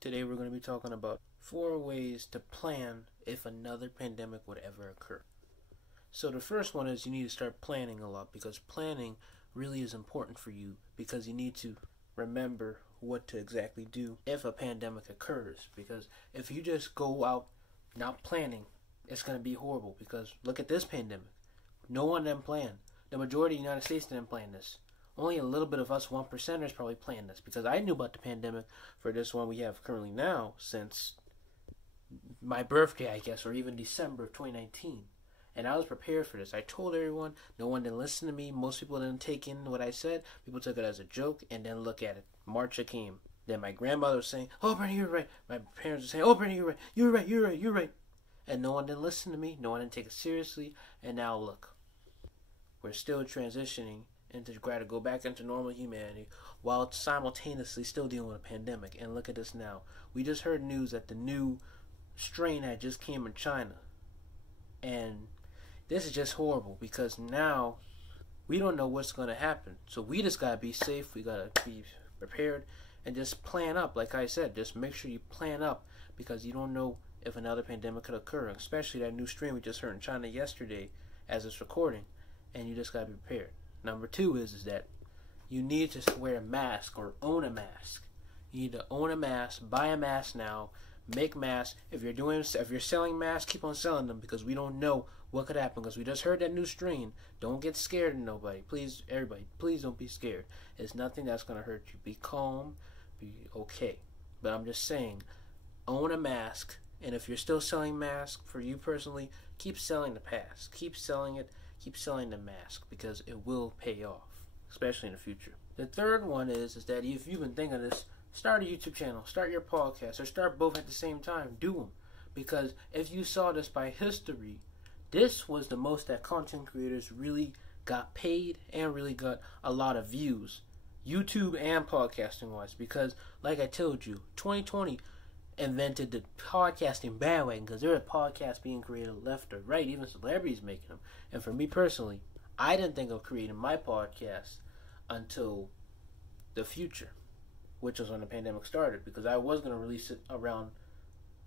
Today we're going to be talking about 4 ways to plan if another pandemic would ever occur. So the first one is you need to start planning a lot, because planning really is important for you, because you need to remember what to exactly do if a pandemic occurs. Because if you just go out not planning, it's going to be horrible. Because look at this pandemic. No one didn't plan. The majority of the United States didn't plan this. Only a little bit of us 1%ers probably planned this, because I knew about the pandemic for this one we have currently now since my birthday, I guess, or even December of 2019. And I was prepared for this. I told everyone. No one didn't listen to me. Most people didn't take in what I said. People took it as a joke, and then look at it. March it came. Then my grandmother was saying, "Oh, Bernie, you're right." My parents were saying, "Oh, Bernie, you're right. You're right. You're right. You're right." And no one didn't listen to me. No one didn't take it seriously. And now look. We're still transitioning into try to go back into normal humanity while simultaneously still dealing with a pandemic. And look at us now. We just heard news that the new strain had just came in China. And this is just horrible, because now we don't know what's going to happen. So we just got to be safe. We got to be prepared and just plan up. Like I said, just make sure you plan up, because you don't know if another pandemic could occur, especially that new strain we just heard in China yesterday as it's recording. And you just got to be prepared. Number 2 is that you need to wear a mask or own a mask. You need to own a mask, buy a mask now, make masks. If you're selling masks, keep on selling them, because we don't know what could happen. Because we just heard that new strain. Don't get scared of nobody. Please, everybody, please don't be scared. It's nothing that's going to hurt you. Be calm, be okay. But I'm just saying, own a mask. And if you're still selling masks, for you personally, keep selling the mask. Keep selling it. Keep selling the mask, because it will pay off, especially in the future. The third one is that if you've been thinking of this, start a YouTube channel, start your podcast, or start both at the same time. Do them. Because if you saw this by history, this was the most that content creators really got paid and really got a lot of views, YouTube and podcasting wise. Because like I told you, 2020 invented the podcasting bandwagon, because there are podcasts being created left or right, even celebrities making them. And for me personally, I didn't think of creating my podcast until the future, which was when the pandemic started, because I was going to release it around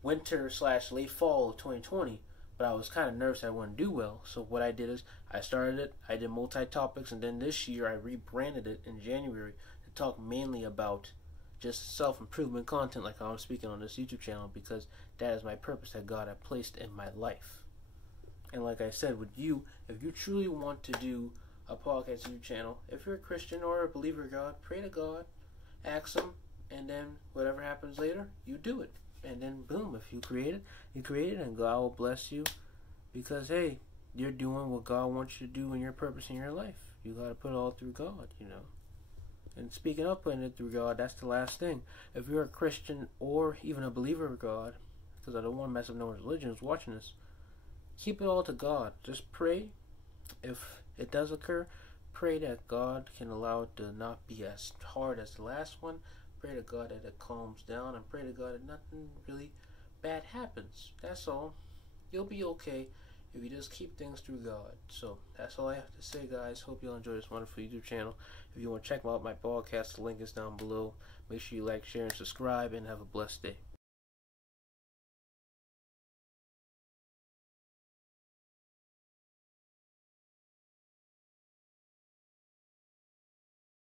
winter/late fall of 2020, but I was kind of nervous I wouldn't do well. So what I did is I started it, I did multi-topics, and then this year I rebranded it in January to talk mainly about just self-improvement content, like I'm speaking on this YouTube channel, because that is my purpose that God had placed in my life. And like I said, with you, if you truly want to do a podcast YouTube channel, if you're a Christian or a believer of God, pray to God, ask Him, and then whatever happens later, you do it. And then boom, if you create it, and God will bless you, because hey, you're doing what God wants you to do in your purpose in your life. You got to put it all through God, And speaking of putting it through God, that's the last thing. If you're a Christian or even a believer of God, because I don't want to mess up no one's religion who's watching this, keep it all to God. Just pray. If it does occur, pray that God can allow it to not be as hard as the last one. Pray to God that it calms down, and pray to God that nothing really bad happens. That's all. You'll be okay if you just keep things through God. So that's all I have to say, guys. Hope you'll enjoy this wonderful YouTube channel. If you want to check out my podcast, the link is down below. Make sure you like, share, and subscribe, and have a blessed day.